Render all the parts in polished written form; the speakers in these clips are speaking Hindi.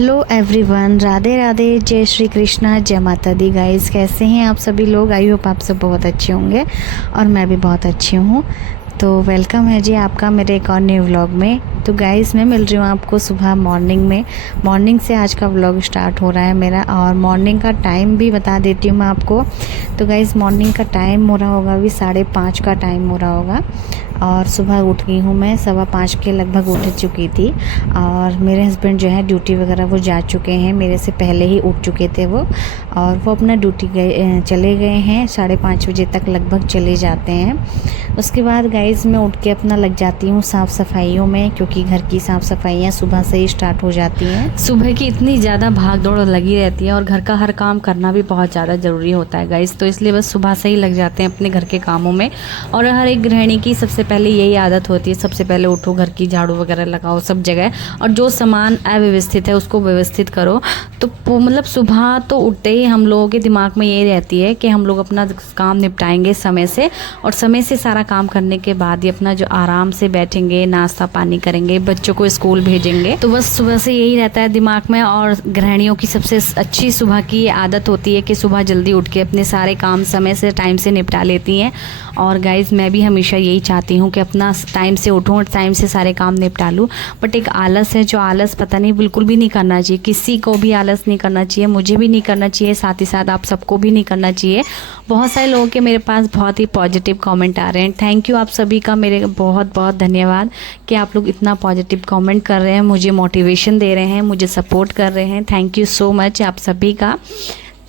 हेलो एवरीवन, राधे राधे, जय श्री कृष्णा, जय माता दी। गाइस, कैसे हैं आप सभी लोग? आई होप आप सब बहुत अच्छे होंगे और मैं भी बहुत अच्छी हूँ। तो वेलकम है जी आपका मेरे एक और न्यू व्लॉग में। तो गाइस, मैं मिल रही हूँ आपको सुबह मॉर्निंग से आज का व्लॉग स्टार्ट हो रहा है मेरा। और मॉर्निंग का टाइम भी बता देती हूँ मैं आपको। तो गाइस, मॉर्निंग का टाइम हो रहा होगा, अभी 5:30 का टाइम हो रहा होगा। और सुबह उठ गई हूँ मैं, 5:15 के लगभग उठ चुकी थी। और मेरे हस्बैंड जो है ड्यूटी वगैरह वो जा चुके हैं, मेरे से पहले ही उठ चुके थे वो। और वो अपना ड्यूटी चले गए हैं, 5:30 बजे तक लगभग चले जाते हैं। उसके बाद गाइस, मैं उठ के अपना लग जाती हूँ साफ़ सफाइयों में, क्योंकि घर की साफ़ सफाइयाँ सुबह से ही स्टार्ट हो जाती हैं। सुबह की इतनी ज़्यादा भाग दौड़ लगी रहती है और घर का हर काम करना भी बहुत ज़्यादा ज़रूरी होता है गाइस। तो इसलिए बस सुबह से ही लग जाते हैं अपने घर के कामों में। और हर एक गृहिणी की सबसे पहले यही आदत होती है, सबसे पहले उठो, घर की झाड़ू वगैरह लगाओ सब जगह, और जो सामान अव्यवस्थित है उसको व्यवस्थित करो। तो मतलब सुबह तो उठते ही हम लोगों के दिमाग में ये रहती है कि हम लोग अपना काम निपटाएंगे समय से, और समय से सारा काम करने के बाद ही अपना जो आराम से बैठेंगे, नाश्ता पानी करेंगे, बच्चों को स्कूल भेजेंगे। तो बस सुबह से यही रहता है दिमाग में। और गृहिणियों की सबसे अच्छी सुबह की आदत होती है कि सुबह जल्दी उठ के अपने सारे काम समय से टाइम से निपटा लेती हैं। और गाइज़, मैं भी हमेशा यही चाहती हूँ कि अपना टाइम से उठूँ और टाइम से सारे काम निपटा लूँ। बट एक आलस है, जो आलस पता नहीं बिल्कुल भी नहीं करना चाहिए, किसी को भी आलस नहीं करना चाहिए, मुझे भी नहीं करना चाहिए, साथ ही साथ आप सबको भी नहीं करना चाहिए। बहुत सारे लोगों के मेरे पास बहुत ही पॉजिटिव कमेंट आ रहे हैं। थैंक यू आप सभी का, मेरे बहुत बहुत धन्यवाद कि आप लोग इतना पॉजिटिव कमेंट कर रहे हैं, मुझे मोटिवेशन दे रहे हैं, मुझे सपोर्ट कर रहे हैं। थैंक यू सो मच आप सभी का।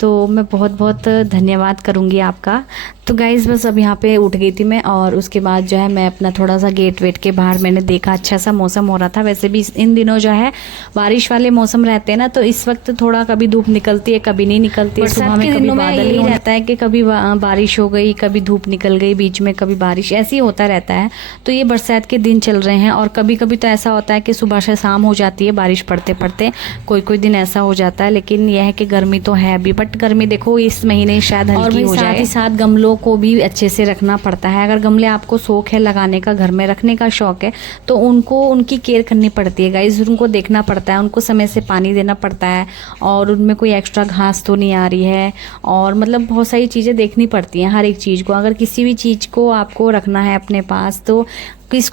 तो मैं बहुत बहुत धन्यवाद करूँगी आपका। तो गाइज़, बस अब यहाँ पे उठ गई थी मैं, और उसके बाद जो है मैं अपना थोड़ा सा गेट वेट के बाहर मैंने देखा, अच्छा सा मौसम हो रहा था। वैसे भी इन दिनों जो है बारिश वाले मौसम रहते हैं ना, तो इस वक्त थोड़ा कभी धूप निकलती है, कभी नहीं निकलती है। सुबह में कभी बादल ही रहता है कि कभी बारिश हो गई, कभी धूप निकल गई, बीच में कभी बारिश, ऐसे ही होता रहता है। तो ये बरसात के दिन चल रहे हैं, और कभी कभी तो ऐसा होता है कि सुबह से शाम हो जाती है बारिश पड़ते पड़ते, कोई कोई दिन ऐसा हो जाता है। लेकिन यह है कि गर्मी तो है भी, बट गर्मी देखो इस महीने शायद हल्की हो जाए। साथ ही साथ गमलों को भी अच्छे से रखना पड़ता है। अगर गमले आपको शौक है लगाने का, घर में रखने का शौक है, तो उनकी केयर करनी पड़ती है गाइस। उनको देखना पड़ता है, उनको समय से पानी देना पड़ता है, और उनमें कोई एक्स्ट्रा घास तो नहीं आ रही है, और मतलब बहुत सारी चीज़ें देखनी पड़ती हैं हर एक चीज़ को। अगर किसी भी चीज़ को आपको रखना है अपने पास, तो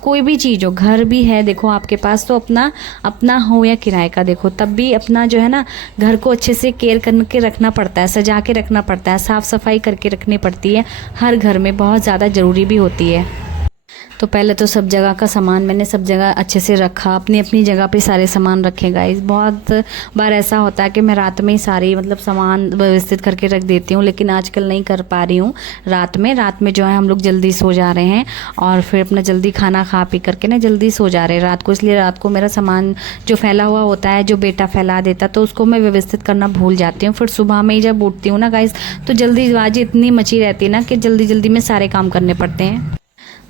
कोई भी चीज़ हो, घर भी है देखो आपके पास, तो अपना हो या किराए का देखो, तब भी अपना जो है ना घर को अच्छे से केयर करके रखना पड़ता है, सजा के रखना पड़ता है, साफ़ सफाई करके रखनी पड़ती है। हर घर में बहुत ज़्यादा ज़रूरी भी होती है। तो पहले तो सब जगह का सामान मैंने सब जगह अच्छे से रखा, अपनी अपनी जगह पे सारे सामान रखे गाइस। बहुत बार ऐसा होता है कि मैं रात में ही सारी मतलब सामान व्यवस्थित करके रख देती हूँ, लेकिन आजकल नहीं कर पा रही हूँ। रात में जो है हम लोग जल्दी सो जा रहे हैं, और फिर अपना जल्दी खाना खा पी करके ना जल्दी सो जा रहे हैं रात को। इसलिए रात को मेरा सामान जो फैला हुआ होता है, जो बेटा फैला देता, तो उसको मैं व्यवस्थित करना भूल जाती हूँ। फिर सुबह में ही जब उठती हूँ ना गाइस, तो जल्दीबाजी इतनी मची रहती है ना कि जल्दी जल्दी में सारे काम करने पड़ते हैं।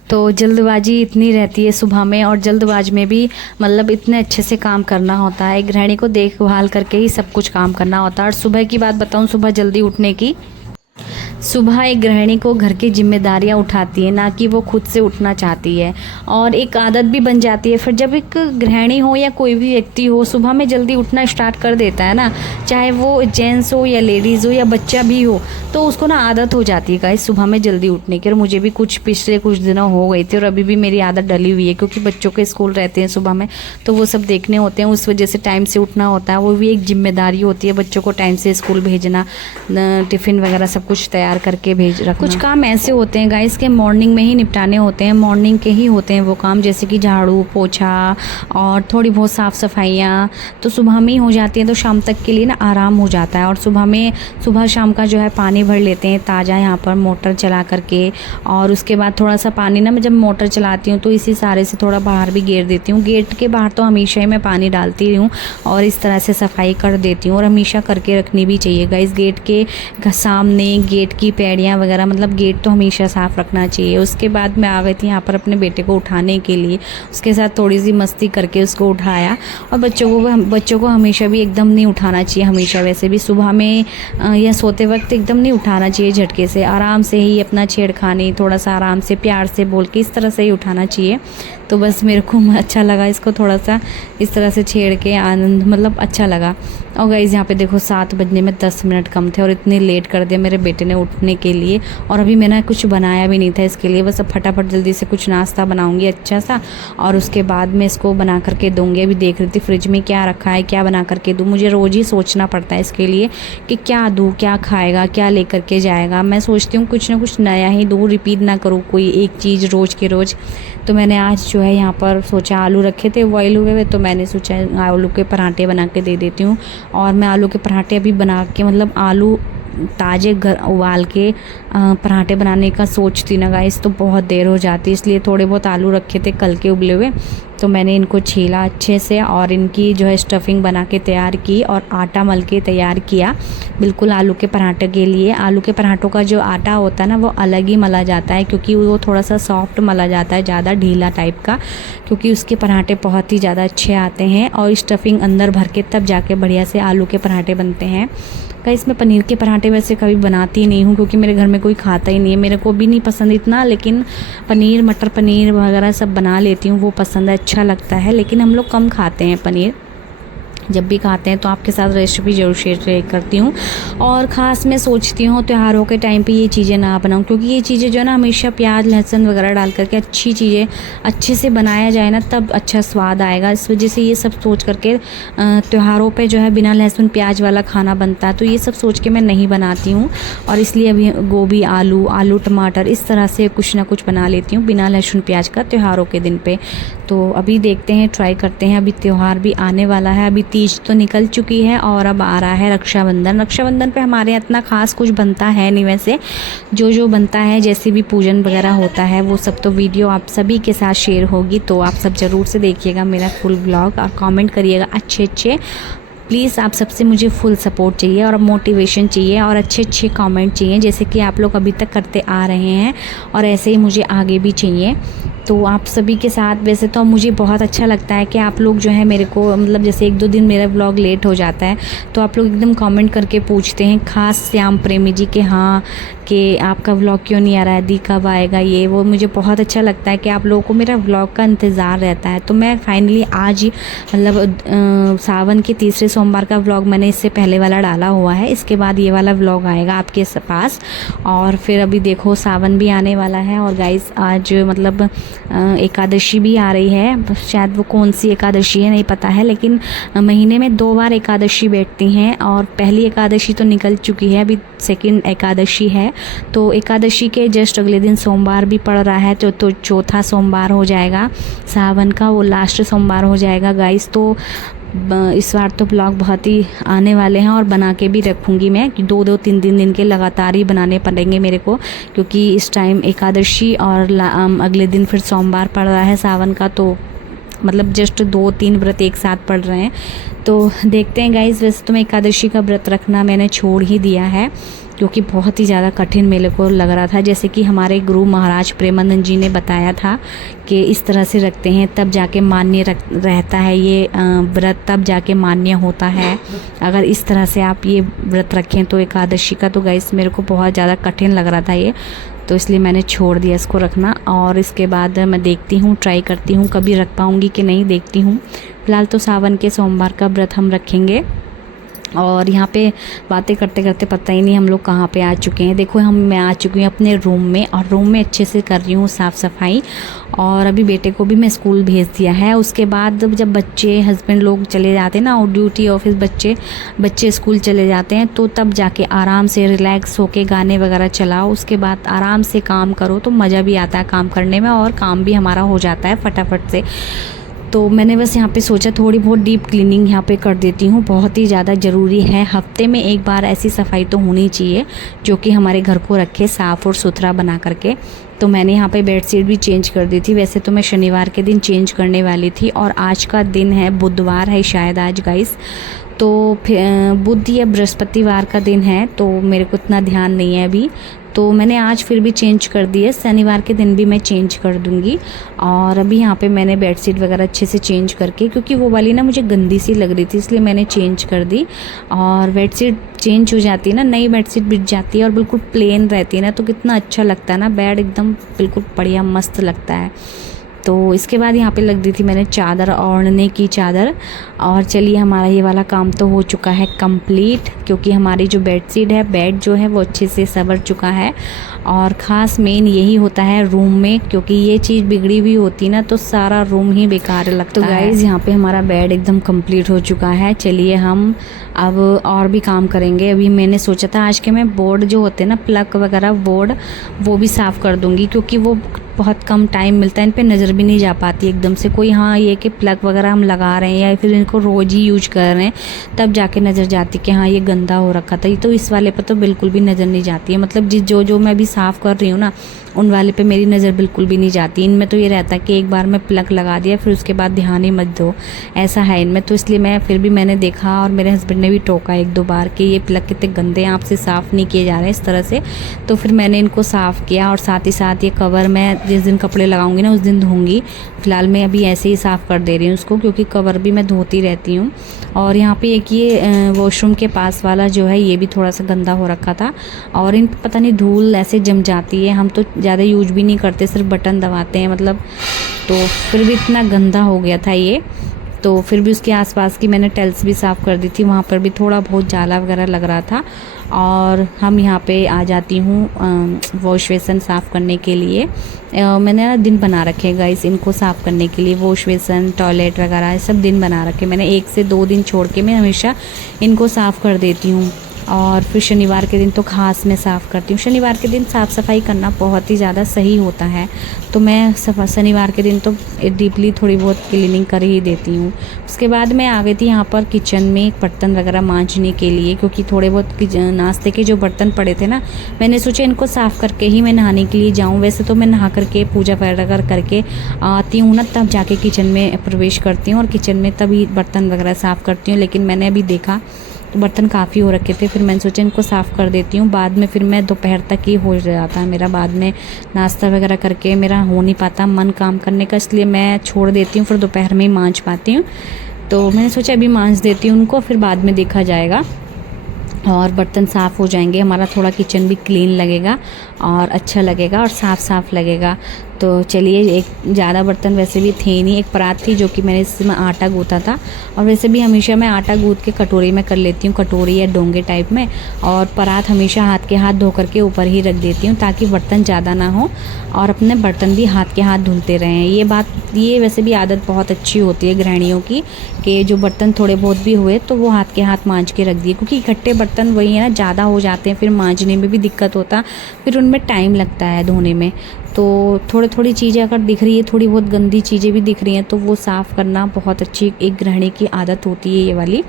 तो जल्दबाजी इतनी रहती है सुबह में, और जल्दबाजी में भी मतलब इतने अच्छे से काम करना होता है। गृहिणी को देखभाल करके ही सब कुछ काम करना होता है। और सुबह की बात बताऊं, सुबह जल्दी उठने की, सुबह एक गृहिणी को घर की जिम्मेदारियां उठाती है, ना कि वो खुद से उठना चाहती है, और एक आदत भी बन जाती है। फिर जब एक गृहिणी हो या कोई भी व्यक्ति हो सुबह में जल्दी उठना स्टार्ट कर देता है ना, चाहे वो जेंट्स हो या लेडीज़ हो या बच्चा भी हो, तो उसको ना आदत हो जाती है गाइस सुबह में जल्दी उठने की। और मुझे भी पिछले कुछ दिनों हो गई थी, और अभी भी मेरी आदत डली हुई है, क्योंकि बच्चों के स्कूल रहते हैं सुबह में, तो वो सब देखने होते हैं, उस वजह से टाइम से उठना होता है। वो भी एक जिम्मेदारी होती है, बच्चों को टाइम से स्कूल भेजना, टिफ़िन वगैरह सब कुछ तैयार करके भेज रखना। कुछ काम ऐसे होते हैं गाइस के मॉर्निंग में ही निपटाने होते हैं, मॉर्निंग के ही होते हैं वो काम, जैसे कि झाड़ू पोछा और थोड़ी बहुत साफ़ सफाइयाँ तो सुबह में ही हो जाती हैं, तो शाम तक के लिए ना आराम हो जाता है। और सुबह शाम का जो है पानी भर लेते हैं ताज़ा यहाँ पर मोटर चला करके, और उसके बाद थोड़ा सा पानी ना मैं जब मोटर चलाती हूँ तो इसी सारे से थोड़ा बाहर भी घेर देती हूँ। गेट के बाहर तो हमेशा ही मैं पानी डालती हूँ, और इस तरह से सफाई कर देती हूँ, और हमेशा करके रखनी भी चाहिए गाइस। गेट के सामने गेट की पैड़ियाँ वगैरह, मतलब गेट तो हमेशा साफ़ रखना चाहिए। उसके बाद मैं आ गई थी यहाँ पर अपने बेटे को उठाने के लिए, उसके साथ थोड़ी सी मस्ती करके उसको उठाया। और बच्चों को हमेशा भी एकदम नहीं उठाना चाहिए, हमेशा वैसे भी सुबह में या सोते वक्त एकदम नहीं उठाना चाहिए झटके से, आराम से ही अपना छेड़खानी, थोड़ा सा आराम से प्यार से बोल के इस तरह से ही उठाना चाहिए, तो बस मेरे को अच्छा लगा इसको थोड़ा सा इस तरह से छेड़ के आनंद, मतलब अच्छा लगा। और गाइस यहाँ पे देखो 7 बजने में 10 मिनट कम थे और इतने लेट कर दिया मेरे बेटे ने उठने के लिए। और अभी मैंने कुछ बनाया भी नहीं था इसके लिए, बस अब फटाफट जल्दी से कुछ नाश्ता बनाऊंगी अच्छा सा और उसके बाद मैं इसको बना करके दूँगी। अभी देख रही थी फ्रिज में क्या रखा है, क्या बना करके दूँ। मुझे रोज़ ही सोचना पड़ता है इसके लिए कि क्या दूँ, क्या खाएगा, क्या ले करके जाएगा। मैं सोचती हूँ कुछ ना कुछ नया ही दूँ, रिपीट ना करूँ कोई एक चीज़ रोज़ के रोज़। तो मैंने आज जो है यहाँ पर सोचा, आलू रखे थे बॉयल हुए हुए, तो मैंने सोचा आलू के पराठे बना के दे देती हूँ। और मैं आलू के पराठे अभी बना के, मतलब आलू ताज़े घर उबाल के पराठे बनाने का सोचती ना गाइस तो बहुत देर हो जाती, इसलिए थोड़े बहुत आलू रखे थे कल के उबले हुए, तो मैंने इनको छीला अच्छे से और इनकी जो है स्टफिंग बना के तैयार की और आटा मल के तैयार किया बिल्कुल आलू के पराठे के लिए। आलू के पराठों का जो आटा होता है ना वो अलग ही मला जाता है, क्योंकि वो थोड़ा सा सॉफ्ट मला जाता है, ज़्यादा ढीला टाइप का, क्योंकि उसके पराठे बहुत ही ज़्यादा अच्छे आते हैं और स्टफिंग अंदर भर के तब जाके बढ़िया से आलू के पराठे बनते हैं। कहीं इसमें पनीर के पराठे वैसे कभी बनाती नहीं हूँ, क्योंकि मेरे घर में कोई खाता ही नहीं है, मेरे को भी नहीं पसंद इतना, लेकिन पनीर मटर पनीर वगैरह सब बना लेती हूँ, वो पसंद है, अच्छा लगता है। लेकिन हम लोग कम खाते हैं पनीर, जब भी खाते हैं तो आपके साथ रेसिपी ज़रूर शेयर करती हूँ। और ख़ास मैं सोचती हूँ त्योहारों के टाइम पे ये चीज़ें ना बनाऊँ, क्योंकि ये चीज़ें जो है ना हमेशा प्याज लहसुन वगैरह डाल करके अच्छी चीज़ें अच्छे से बनाया जाए ना तब अच्छा स्वाद आएगा। इस वजह से ये सब सोच करके त्योहारों पे जो है बिना लहसुन प्याज वाला खाना बनता है, तो ये सब सोच के मैं नहीं बनाती हूँ। और इसलिए अभी गोभी आलू टमाटर इस तरह से कुछ ना कुछ बना लेती हूँ बिना लहसुन प्याज का त्योहारों के दिन पे। तो अभी देखते हैं, ट्राई करते हैं। अभी त्यौहार भी आने वाला है, अभी तीज तो निकल चुकी है और अब आ रहा है रक्षाबंधन। रक्षाबंधन पे हमारे यहाँ इतना खास कुछ बनता है नहीं, वैसे जो बनता है जैसे भी पूजन वगैरह होता है वो सब तो वीडियो आप सभी के साथ शेयर होगी, तो आप सब ज़रूर से देखिएगा मेरा फुल ब्लॉग और कमेंट करिएगा अच्छे प्लीज़। आप सबसे मुझे फुल सपोर्ट चाहिए और मोटिवेशन चाहिए और अच्छे कमेंट चाहिए, जैसे कि आप लोग अभी तक करते आ रहे हैं और ऐसे ही मुझे आगे भी चाहिए। तो आप सभी के साथ वैसे तो मुझे बहुत अच्छा लगता है कि आप लोग जो है मेरे को, मतलब जैसे 1-2 दिन मेरा व्लॉग लेट हो जाता है तो आप लोग एकदम कमेंट करके पूछते हैं, खास श्याम प्रेमी जी के हाँ कि आपका व्लॉग क्यों नहीं आ रहा है, दी कब आएगा, ये वो। मुझे बहुत अच्छा लगता है कि आप लोगों को मेरा व्लॉग का इंतज़ार रहता है। तो मैं फाइनली आज ही, मतलब सावन के तीसरे सोमवार का व्लॉग मैंने इससे पहले वाला डाला हुआ है, इसके बाद ये वाला व्लॉग आएगा आपके पास। और फिर अभी देखो सावन भी आने वाला है और गाइस आज मतलब एकादशी भी आ रही है, शायद वो कौन सी एकादशी है नहीं पता है, लेकिन महीने में 2 बार एकादशी बैठती हैं और पहली एकादशी तो निकल चुकी है, अभी सेकंड एकादशी है। तो एकादशी के जस्ट अगले दिन सोमवार भी पड़ रहा है, तो चौथा सोमवार हो जाएगा सावन का, वो लास्ट सोमवार हो जाएगा गाइस। तो इस बार तो ब्लॉग बहुत ही आने वाले हैं और बना के भी रखूँगी मैं, कि 2-2 3-3 दिन के लगातार ही बनाने पड़ेंगे मेरे को, क्योंकि इस टाइम एकादशी और अगले दिन फिर सोमवार पड़ रहा है सावन का, तो मतलब जस्ट 2-3 व्रत एक साथ पड़ रहे हैं। तो देखते हैं गाइस। वैसे तो मैं एकादशी का व्रत रखना मैंने छोड़ ही दिया है, क्योंकि बहुत ही ज़्यादा कठिन मेरे को लग रहा था। जैसे कि हमारे गुरु महाराज प्रेमानंद जी ने बताया था कि इस तरह से रखते हैं तब जाके मान्य रहता है ये व्रत, तब जाके मान्य होता है अगर इस तरह से आप ये व्रत रखें तो एकादशी का। तो गाइस मेरे को बहुत ज़्यादा कठिन लग रहा था ये, तो इसलिए मैंने छोड़ दिया इसको रखना। और इसके बाद मैं देखती हूँ, ट्राई करती हूँ कभी रख पाऊँगी कि नहीं, देखती हूँ। फिलहाल तो सावन के सोमवार का व्रत हम रखेंगे। और यहाँ पे बातें करते करते पता ही नहीं हम लोग कहाँ पे आ चुके हैं। देखो मैं आ चुकी हूँ अपने रूम में और रूम में अच्छे से कर रही हूँ साफ़ सफाई। और अभी बेटे को भी मैं स्कूल भेज दिया है। उसके बाद जब बच्चे हस्बैंड लोग चले जाते हैं ना, और ड्यूटी ऑफिस बच्चे स्कूल चले जाते हैं, तो तब जाके आराम से रिलैक्स होके गाने वगैरह चलाओ, उसके बाद आराम से काम करो तो मज़ा भी आता है काम करने में और काम भी हमारा हो जाता है फटाफट से। तो मैंने बस यहाँ पे सोचा थोड़ी बहुत डीप क्लीनिंग यहाँ पे कर देती हूँ, बहुत ही ज़्यादा ज़रूरी है। हफ्ते में एक बार ऐसी सफाई तो होनी चाहिए जो कि हमारे घर को रखे साफ़ और सुथरा बना करके। तो मैंने यहाँ पे बेडशीट भी चेंज कर दी थी। वैसे तो मैं शनिवार के दिन चेंज करने वाली थी और आज का दिन है, बुधवार है शायद आज गाइस, तो बुध या बृहस्पतिवार का दिन है, तो मेरे को इतना ध्यान नहीं है अभी। तो मैंने आज फिर भी चेंज कर दी है, शनिवार के दिन भी मैं चेंज कर दूँगी। और अभी यहाँ पे मैंने बेडशीट वगैरह अच्छे से चेंज करके, क्योंकि वो वाली ना मुझे गंदी सी लग रही थी, इसलिए मैंने चेंज कर दी। और बेडशीट चेंज हो जाती है ना, नई बेडशीट बिछ जाती है और बिल्कुल प्लेन रहती है ना, तो कितना अच्छा लगता है ना, बेड एकदम बिल्कुल बढ़िया मस्त लगता है। तो इसके बाद यहाँ पे लग दी थी मैंने चादर, ओढ़ने की चादर। और चलिए हमारा ये वाला काम तो हो चुका है कंप्लीट, क्योंकि हमारी जो बेडशीट है, बेड जो है वो अच्छे से संवर चुका है। और ख़ास मेन यही होता है रूम में, क्योंकि ये चीज़ बिगड़ी हुई होती ना तो सारा रूम ही बेकार लगता है। तो गाइज़ यहाँ पे हमारा बेड एकदम कंप्लीट हो चुका है। चलिए हम अब और भी काम करेंगे। अभी मैंने सोचा था आज के मैं बोर्ड जो होते हैं ना, प्लग वगैरह बोर्ड, वो भी साफ़ कर दूँगी, क्योंकि वो बहुत कम टाइम मिलता है, इन पे नज़र भी नहीं जा पाती एकदम से कोई। हाँ ये कि प्लग वगैरह हम लगा रहे हैं या फिर इनको रोज़ ही यूज कर रहे हैं, तब जाके नज़र जाती कि हाँ ये गंदा हो रखा था। तो इस वाले पर तो बिल्कुल भी नज़र नहीं जाती है, मतलब जो मैं भी साफ़ कर रही हूँ ना, उन वाले पे मेरी नज़र बिल्कुल भी नहीं जाती। इनमें तो ये रहता है कि एक बार मैं प्लग लगा दिया फिर उसके बाद ध्यान ही मत दो, ऐसा है इनमें। तो इसलिए मैं फिर भी मैंने देखा और मेरे हस्बैंड ने भी टोका एक दो बार कि ये प्लग कितने गंदे हैं, आपसे साफ़ नहीं किए जा रहे हैं इस तरह से। तो फिर मैंने इनको साफ़ किया और साथ ही साथ ये कवर मैं जिस दिन कपड़े लगाऊंगी ना उस दिन धोऊंगी। फिलहाल मैं अभी ऐसे ही साफ़ कर दे रही हूँ उसको, क्योंकि कवर भी मैं धोती रहती हूँ। और यहाँ पे एक ये वॉशरूम के पास वाला जो है ये भी थोड़ा सा गंदा हो रखा था, और इन पता नहीं धूल ऐसे जम जाती है। हम तो ज़्यादा यूज भी नहीं करते, सिर्फ बटन दबाते हैं मतलब। तो फिर भी इतना गंदा हो गया था ये। तो फिर भी उसके आसपास की मैंने टाइल्स भी साफ़ कर दी थी, वहाँ पर भी थोड़ा बहुत जाला वगैरह लग रहा था। और हम यहाँ पे आ जाती हूँ वॉश बेसन साफ़ करने के लिए। मैंने ना दिन बना रखे गाइस इनको साफ़ करने के लिए, वॉश बेसन, टॉयलेट वगैरह सब दिन बना रखे मैंने। 1 से 2 दिन छोड़ के मैं हमेशा इनको साफ़ कर देती हूँ। और फिर शनिवार के दिन तो ख़ास मैं साफ़ करती हूँ। शनिवार के दिन साफ़ सफाई करना बहुत ही ज़्यादा सही होता है, तो मैं शनिवार के दिन तो डीपली थोड़ी बहुत क्लीनिंग कर ही देती हूँ। उसके बाद मैं आ गई थी यहाँ पर किचन में बर्तन वगैरह मांजने के लिए, क्योंकि थोड़े बहुत नाश्ते के जो बर्तन पड़े थे ना, मैंने सोचा इनको साफ़ करके ही मैं नहाने के लिए जाऊँ। वैसे तो मैं नहा करके पूजा वगैरह करके आती हूँ ना, तब जाके किचन में प्रवेश करती हूँ और किचन में तभी बर्तन वगैरह साफ़ करती हूँ। लेकिन मैंने अभी देखा तो बर्तन काफ़ी हो रखे थे, फिर मैंने सोचा इनको साफ़ कर देती हूँ। बाद में फिर मैं दोपहर तक ही हो जाता है मेरा, बाद में नाश्ता वगैरह करके मेरा हो नहीं पाता मन काम करने का, इसलिए मैं छोड़ देती हूँ, फिर दोपहर में ही मांज पाती हूँ। तो मैंने सोचा अभी मांज देती हूँ उनको, फिर बाद में देखा जाएगा और बर्तन साफ़ हो जाएंगे, हमारा थोड़ा किचन भी क्लीन लगेगा और अच्छा लगेगा और साफ़ लगेगा। तो चलिए, एक ज़्यादा बर्तन वैसे भी थे नहीं, एक परात थी जो कि मैंने इसमें आटा गूँथा था, और वैसे भी हमेशा मैं आटा गूँथ के कटोरी में कर लेती हूँ, कटोरी या डोंगे टाइप में। और परात हमेशा हाथ के हाथ धो करके ऊपर ही रख देती हूँ, ताकि बर्तन ज़्यादा ना हो और अपने बर्तन भी हाथ के हाथ धुलते रहें। ये वैसे भी आदत बहुत अच्छी होती है गृहिणियों की, कि जो बर्तन थोड़े बहुत भी हुए तो वो हाथ के हाथ मांज के रख दिए, क्योंकि इकट्ठे बर्तन वही है ना, ज़्यादा हो जाते हैं, फिर मांजने में भी दिक्कत होता, फिर उनमें टाइम लगता है धोने में। तो थोड़ी चीज़ें अगर दिख रही है, थोड़ी बहुत गंदी चीज़ें भी दिख रही हैं, तो वो साफ़ करना बहुत अच्छी एक गृहिणी की आदत होती है ये वाली।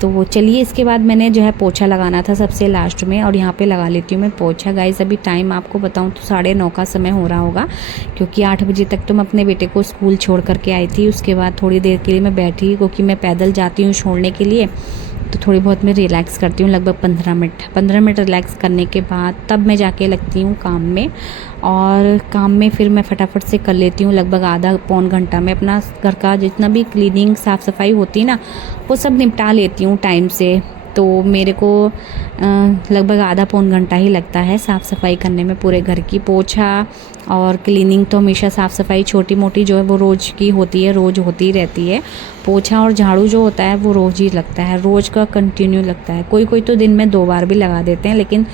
तो चलिए, इसके बाद मैंने जो है पोछा लगाना था सबसे लास्ट में, और यहाँ पे लगा लेती हूँ मैं पोछा। गाइस अभी टाइम आपको बताऊँ तो 9:30 का समय हो रहा होगा, क्योंकि 8 बजे तक तो मैं अपने बेटे को स्कूल छोड़ करके आई थी। उसके बाद थोड़ी देर के लिए मैं बैठी, क्योंकि मैं पैदल जाती हूँ छोड़ने के लिए, तो थोड़ी बहुत मैं रिलैक्स करती हूँ, लगभग 15 मिनट रिलैक्स करने के बाद तब मैं जाके लगती हूँ काम में। और काम में फिर मैं फटाफट से कर लेती हूँ, लगभग आधा पौन घंटा में अपना घर का जितना भी क्लीनिंग साफ़ सफाई होती है ना, वो सब निपटा लेती हूँ टाइम से। तो मेरे को लगभग आधा पौन घंटा ही लगता है साफ़ सफाई करने में पूरे घर की। पोछा और क्लीनिंग तो हमेशा साफ़ सफाई छोटी मोटी जो है वो रोज़ की होती है, रोज़ होती ही रहती है। पोछा और झाड़ू जो होता है वो रोज़ ही लगता है, रोज़ का कंटिन्यू लगता है। कोई तो दिन में 2 बार भी लगा देते हैं, लेकिन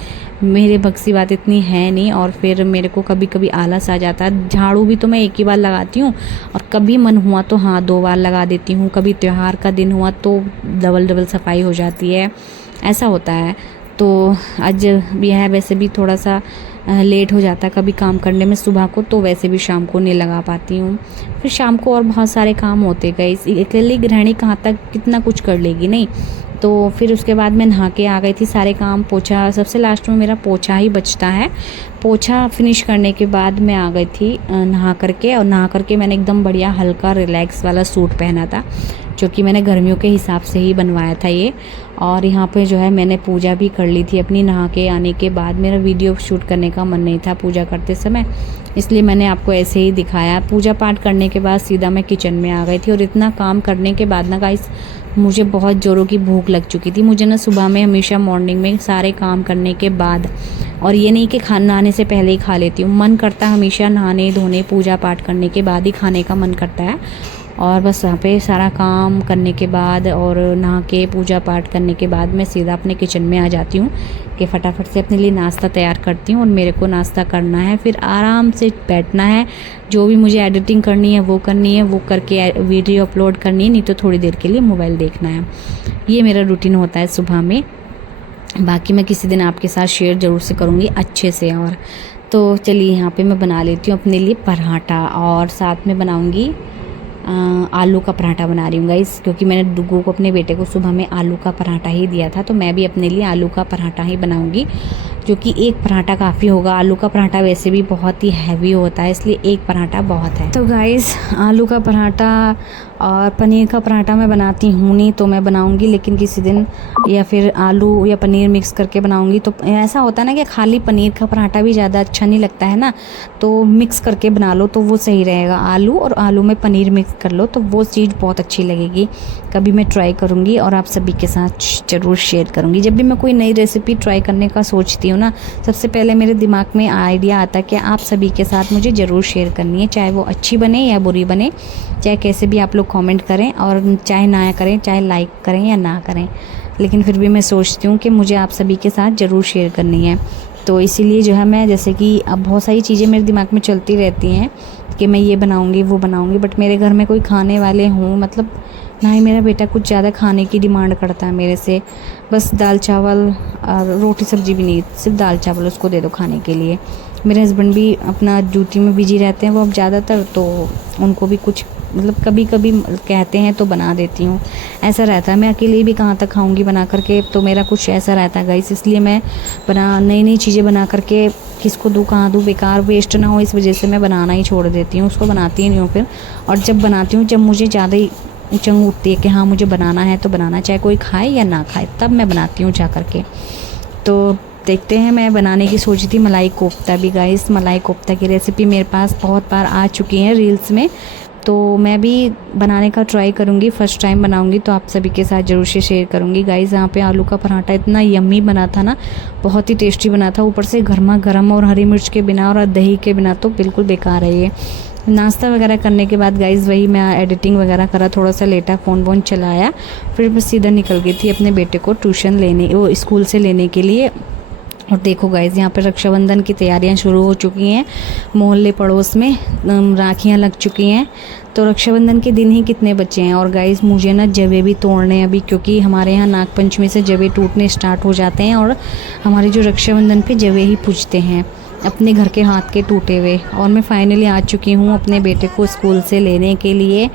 मेरे बक्स की बात इतनी है नहीं, और फिर मेरे को कभी कभी आलस आ जाता है। झाड़ू भी तो मैं एक ही बार लगाती हूँ, और कभी मन हुआ तो हाँ 2 बार लगा देती हूँ। कभी त्यौहार का दिन हुआ तो डबल सफाई हो जाती है, ऐसा होता है। तो आज यह वैसे भी थोड़ा सा लेट हो जाता है कभी काम करने में सुबह को, तो वैसे भी शाम को नहीं लगा पाती हूँ। फिर शाम को और बहुत सारे काम होते गए, अकेली गृहिणी कहाँ तक कितना कुछ कर लेगी, नहीं। तो फिर उसके बाद मैं नहा के आ गई थी, सारे काम पोछा सबसे लास्ट में मेरा पोछा ही बचता है। पोछा फिनिश करने के बाद मैं आ गई थी नहा करके, और नहा करके मैंने एकदम बढ़िया हल्का रिलैक्स वाला सूट पहना था, जो कि मैंने गर्मियों के हिसाब से ही बनवाया था ये। और यहाँ पे जो है मैंने पूजा भी कर ली थी अपनी नहा के आने के बाद। मेरा वीडियो शूट करने का मन नहीं था पूजा करते समय, इसलिए मैंने आपको ऐसे ही दिखाया। पूजा पाठ करने के बाद सीधा मैं किचन में आ गई थी। और इतना काम करने के बाद ना गाइस मुझे बहुत ज़ोरों की भूख लग चुकी थी। मुझे ना सुबह में हमेशा मॉर्निंग में सारे काम करने के बाद, और ये नहीं कि खाना नहाने से पहले ही खा लेती हूँ, मन करता है हमेशा नहाने धोने पूजा पाठ करने के बाद ही खाने का मन करता है। और बस वहाँ पे सारा काम करने के बाद और नहा के पूजा पाठ करने के बाद मैं सीधा अपने किचन में आ जाती हूँ कि फटाफट से अपने लिए नाश्ता तैयार करती हूँ। और मेरे को नाश्ता करना है, फिर आराम से बैठना है, जो भी मुझे एडिटिंग करनी है वो करनी है, वो करके वीडियो अपलोड करनी है, नहीं तो थोड़ी देर के लिए मोबाइल देखना है। ये मेरा रूटीन होता है सुबह में। बाकी मैं किसी दिन आपके साथ शेयर ज़रूर से करूँगी अच्छे से। और तो चलिए यहाँ पे मैं बना लेती हूँ अपने लिए पराठा, और साथ में बनाऊँगी आलू का पराठा बना रही हूँ गाइस, क्योंकि मैंने डुगू को अपने बेटे को सुबह में आलू का पराठा ही दिया था, तो मैं भी अपने लिए आलू का पराठा ही बनाऊँगी, जो कि एक पराठा काफ़ी होगा। आलू का पराठा वैसे भी बहुत ही हैवी होता है, इसलिए एक पराठा बहुत है। तो गाइस आलू का पराठा और पनीर का पराठा मैं बनाती हूँ नहीं, तो मैं बनाऊँगी लेकिन किसी दिन, या फिर आलू या पनीर मिक्स करके बनाऊँगी। तो ऐसा होता है ना कि खाली पनीर का पराठा भी ज़्यादा अच्छा नहीं लगता है ना, तो मिक्स करके बना लो तो वो सही रहेगा। आलू और आलू में पनीर मिक्स कर लो तो वो चीज़ बहुत अच्छी लगेगी। कभी मैं ट्राई करूँगी और आप सभी के साथ ज़रूर शेयर करूँगी। जब भी मैं कोई नई रेसिपी ट्राई करने का सोचती हूँ ना, सबसे पहले मेरे दिमाग में आइडिया आता है कि आप सभी के साथ मुझे ज़रूर शेयर करनी है, चाहे वो अच्छी बने या बुरी बने, चाहे कैसे भी आप लोग कमेंट करें, और चाहे ना करें, चाहे लाइक करें या ना करें, लेकिन फिर भी मैं सोचती हूँ कि मुझे आप सभी के साथ ज़रूर शेयर करनी है। तो इसीलिए जो है मैं, जैसे कि अब बहुत सारी चीज़ें मेरे दिमाग में चलती रहती हैं कि मैं ये बनाऊँगी वो बनाऊँगी, बट मेरे घर में कोई खाने वाले हों, मतलब ना ही मेरा बेटा कुछ ज़्यादा खाने की डिमांड करता है मेरे से। बस दाल चावल और रोटी सब्जी भी नहीं, सिर्फ दाल चावल उसको दे दो खाने के लिए। मेरे हस्बैंड भी अपना ड्यूटी में बिजी रहते हैं वो अब ज़्यादातर, तो उनको भी कुछ मतलब कभी कभी कहते हैं तो बना देती हूँ। ऐसा रहता है, मैं अकेले भी कहाँ तक खाऊंगी बना करके, तो मेरा कुछ ऐसा रहता है गाइस। इसलिए मैं नई नई चीज़ें बना करके किसको दूँ कहाँ दूँ, बेकार वेस्ट ना हो, इस वजह से मैं बनाना ही छोड़ देती हूँ, उसको बनाती ही नहीं हूँ फिर। और जब बनाती हूँ, जब मुझे ज़्यादा ही उचंग उठती है कि हाँ मुझे बनाना है तो बनाना, चाहे कोई खाए या ना खाए, तब मैं बनाती हूँ जा करके। तो देखते हैं, मैं बनाने की सोची थी मलाई कोफ्ता भी गाइस। मलाई कोफ्ता की रेसिपी मेरे पास बहुत बार आ चुकी है रील्स में, तो मैं भी बनाने का ट्राई करूँगी। फ़र्स्ट टाइम बनाऊँगी तो आप सभी के साथ ज़रूर से शेयर करूँगी गाइस। यहाँ पे आलू का पराठा इतना यम्मी बना था ना, बहुत ही टेस्टी बना था, ऊपर से गर्मा गर्म और हरी मिर्च के बिना और दही के बिना तो बिल्कुल बेकार है ये। नाश्ता वगैरह करने के बाद गाइस वही मैं एडिटिंग वगैरह करा, थोड़ा सा लेटा, फ़ोन वोन चलाया, फिर बस सीधा निकल गई थी अपने बेटे को ट्यूशन लेने, वो स्कूल से लेने के लिए। और देखो गाइस यहाँ पे रक्षाबंधन की तैयारियां शुरू हो चुकी हैं, मोहल्ले पड़ोस में राखियां लग चुकी हैं। तो रक्षाबंधन के दिन ही कितने बचे हैं। और गाइस मुझे ना जवे भी तोड़ने अभी, क्योंकि हमारे यहाँ नागपंचमी से जवे टूटने स्टार्ट हो जाते हैं, और हमारे जो रक्षाबंधन पे जवे ही पूजते हैं अपने घर के हाथ के टूटे हुए। और मैं फाइनली आ चुकी हूँ अपने बेटे को स्कूल से लेने के लिए,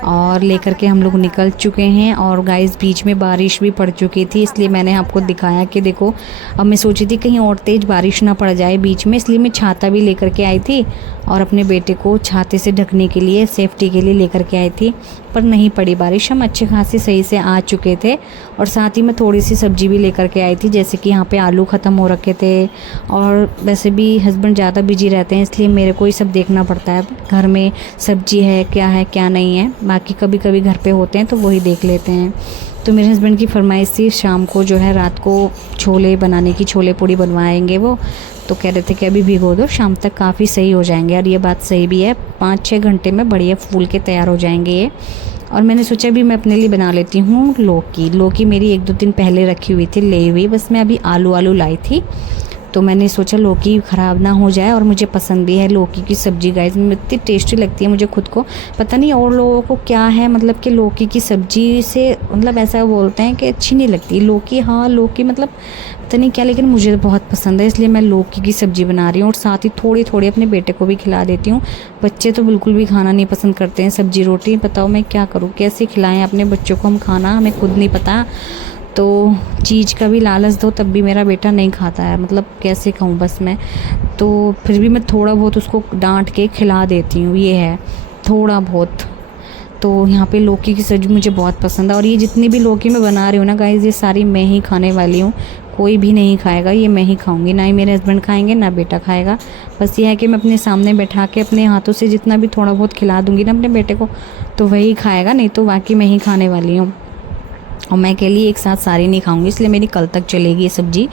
और लेकर के हम लोग निकल चुके हैं। और गाइस बीच में बारिश भी पड़ चुकी थी, इसलिए मैंने आपको दिखाया कि देखो, अब मैं सोची थी कहीं और तेज़ बारिश ना पड़ जाए बीच में, इसलिए मैं छाता भी लेकर के आई थी और अपने बेटे को छाते से ढकने के लिए, सेफ्टी के लिए लेकर के आई थी, पर नहीं पड़ी बारिश। हम अच्छे खासे सही से आ चुके थे। और साथ ही मैं थोड़ी सी सब्ज़ी भी लेकर के आई थी, जैसे कि यहाँ पे आलू ख़त्म हो रखे थे, और वैसे भी हस्बैंड ज़्यादा बिजी रहते हैं, इसलिए मेरे को ही सब देखना पड़ता है घर में, सब्ज़ी है क्या नहीं है। बाकी कभी कभी घर पे होते हैं तो वही देख लेते हैं। तो मेरे हस्बैंड की फरमाइश थी शाम को जो है, रात को छोले बनाने की, छोले पूड़ी बनवाएंगे वो, तो कह रहे थे कि अभी भिगो दो, शाम तक काफ़ी सही हो जाएंगे। और ये बात सही भी है, 5-6 घंटे में बढ़िया फूल के तैयार हो जाएंगे ये। और मैंने सोचा भी मैं अपने लिए बना लेती हूँ लौकी मेरी 1-2 दिन पहले रखी हुई थी ले हुई, बस मैं अभी आलू लाई थी, तो मैंने सोचा लौकी ख़राब ना हो जाए। और मुझे पसंद भी है लौकी की सब्ज़ी गाइस, इतनी टेस्टी लगती है मुझे खुद को, पता नहीं और लोगों को क्या है, मतलब कि लौकी की सब्ज़ी से मतलब ऐसा बोलते हैं कि अच्छी नहीं लगती लौकी। हाँ लौकी मतलब पता नहीं क्या, लेकिन मुझे बहुत पसंद है, इसलिए मैं लौकी की सब्ज़ी बना रही हूँ। और साथ ही थोड़ी थोड़ी अपने बेटे को भी खिला देती हूँ। बच्चे तो बिल्कुल भी खाना नहीं पसंद करते हैं सब्ज़ी रोटी, बताओ मैं क्या करूँ, कैसे खिलाएँ अपने बच्चों को हम खाना, हमें खुद नहीं पता। तो चीज़ का भी लालच दो तब भी मेरा बेटा नहीं खाता है, मतलब कैसे कहूँ बस मैं, तो फिर भी मैं थोड़ा बहुत उसको डांट के खिला देती हूँ, ये है थोड़ा बहुत। तो यहाँ पे लौकी की सब्ज़ी मुझे बहुत पसंद है। और ये जितनी भी लौकी मैं बना रही हूँ ना गाइज़, ये सारी मैं ही खाने वाली हूँ, कोई भी नहीं खाएगा, ये मैं ही खाऊंगी। ना ही मेरे हस्बैंड खाएंगे, ना बेटा खाएगा। बस ये है कि मैं अपने सामने बैठा के अपने हाथों से जितना भी थोड़ा बहुत खिला दूँगी ना अपने बेटे को, तो वही खाएगा, नहीं तो बाकी मैं ही खाने वाली हूँ। और मैं अकेली एक साथ सारी नहीं खाऊंगी, इसलिए मेरी कल तक चलेगी ये सब्ज़ी।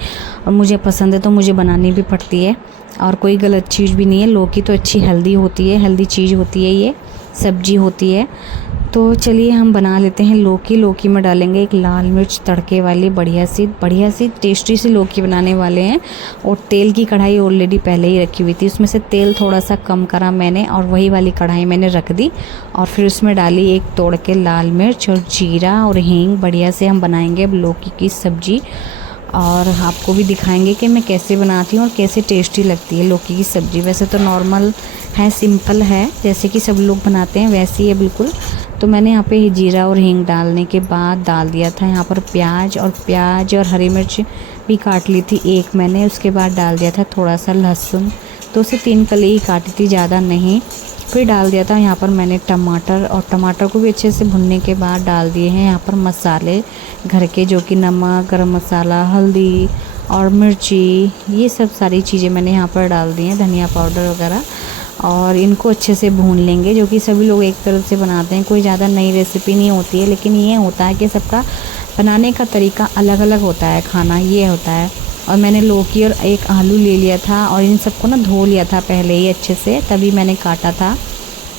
और मुझे पसंद है तो मुझे बनानी भी पड़ती है, और कोई गलत चीज़ भी नहीं है। लौकी तो अच्छी हेल्दी होती है, हेल्दी चीज़ होती है, ये सब्जी होती है। तो चलिए हम बना लेते हैं लौकी। लौकी में डालेंगे एक लाल मिर्च तड़के वाली बढ़िया सी टेस्टी सी लौकी बनाने वाले हैं। और तेल की कढ़ाई ऑलरेडी पहले ही रखी हुई थी, उसमें से तेल थोड़ा सा कम करा मैंने और वही वाली कढ़ाई मैंने रख दी। और फिर उसमें डाली एक तोड़ के लाल मिर्च और जीरा और हींग। बढ़िया से हम बनाएंगे अब लौकी की सब्ज़ी, और आपको भी दिखाएंगे कि मैं कैसे बनाती हूँ और कैसे टेस्टी लगती है लौकी की सब्ज़ी। वैसे तो नॉर्मल है, सिंपल है, जैसे कि सब लोग बनाते हैं वैसे ही है बिल्कुल। तो मैंने यहाँ पे जीरा और हींग डालने के बाद डाल दिया था यहाँ पर प्याज और हरी मिर्च भी काट ली थी एक मैंने। उसके बाद डाल दिया था थोड़ा सा लहसुन, 2 से 3 कली ही काटी थी, ज़्यादा नहीं। फिर डाल दिया था यहाँ पर मैंने टमाटर, और टमाटर को भी अच्छे से भुनने के बाद डाल दिए हैं यहाँ पर मसाले घर के, जो कि नमक, गरम मसाला, हल्दी और मिर्ची, ये सब सारी चीज़ें मैंने यहाँ पर डाल दी हैं, धनिया पाउडर वगैरह। और इनको अच्छे से भून लेंगे, जो कि सभी लोग एक तरफ से बनाते हैं, कोई ज़्यादा नई रेसिपी नहीं होती है। लेकिन ये होता है कि सबका बनाने का तरीका अलग अलग होता है, खाना ये होता है। और मैंने लौकी और एक आलू ले लिया था और इन सबको ना धो लिया था पहले ही अच्छे से, तभी मैंने काटा था।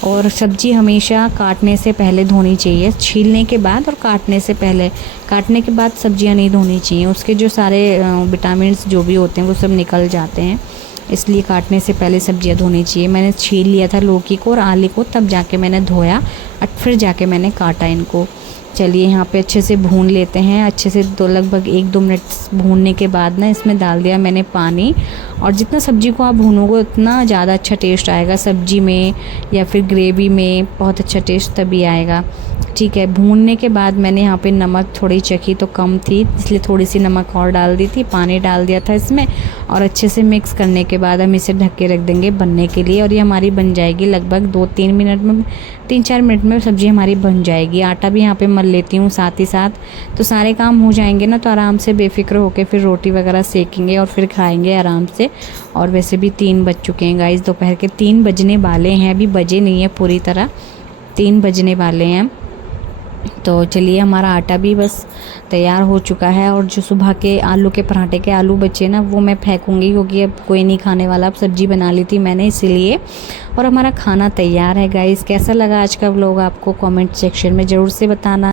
और सब्ज़ी हमेशा काटने से पहले धोनी चाहिए, छीलने के बाद और काटने से पहले। काटने के बाद सब्जियां नहीं धोनी चाहिए, उसके जो सारे विटामिन्स जो भी होते हैं वो सब निकल जाते हैं, इसलिए काटने से पहले सब्जियां धोनी चाहिए। मैंने छील लिया था लौकी को और आलू को, तब जाके मैंने धोया और फिर जाके मैंने काटा इनको। चलिए यहाँ पे अच्छे से भून लेते हैं, अच्छे से लगभग 1-2 मिनट भूनने के बाद ना इसमें डाल दिया मैंने पानी। और जितना सब्ज़ी को आप भूनोगे उतना ज़्यादा अच्छा टेस्ट आएगा सब्ज़ी में या फिर ग्रेवी में, बहुत अच्छा टेस्ट तभी आएगा। ठीक है, भूनने के बाद मैंने यहाँ पे नमक थोड़ी चखी तो कम थी, इसलिए थोड़ी सी नमक और डाल दी थी, पानी डाल दिया था इसमें। और अच्छे से मिक्स करने के बाद हम इसे ढक के रख देंगे बनने के लिए। और ये हमारी बन जाएगी लगभग 2-3 मिनट में, 3-4 मिनट में सब्ज़ी हमारी बन जाएगी। आटा भी यहाँ पे मल लेती हूँ साथ ही साथ, तो सारे काम हो जाएंगे ना, तो आराम से बेफिक्र होकर फिर रोटी वगैरह सेकेंगे और फिर खाएँगे आराम से। और वैसे भी 3 बज चुके हैं गाइस, दोपहर के 3 बजने वाले हैं, अभी बजे नहीं है पूरी तरह, 3 बजने वाले हैं। तो चलिए हमारा आटा भी बस तैयार हो चुका है। और जो सुबह के आलू के पराठे के आलू बचे ना, वो मैं फेंकूँगी क्योंकि अब कोई नहीं खाने वाला। अब सब्ज़ी बना ली थी मैंने इसीलिए। और हमारा खाना तैयार है गाइस। कैसा लगा आज का व्लॉग आपको कमेंट सेक्शन में ज़रूर से बताना।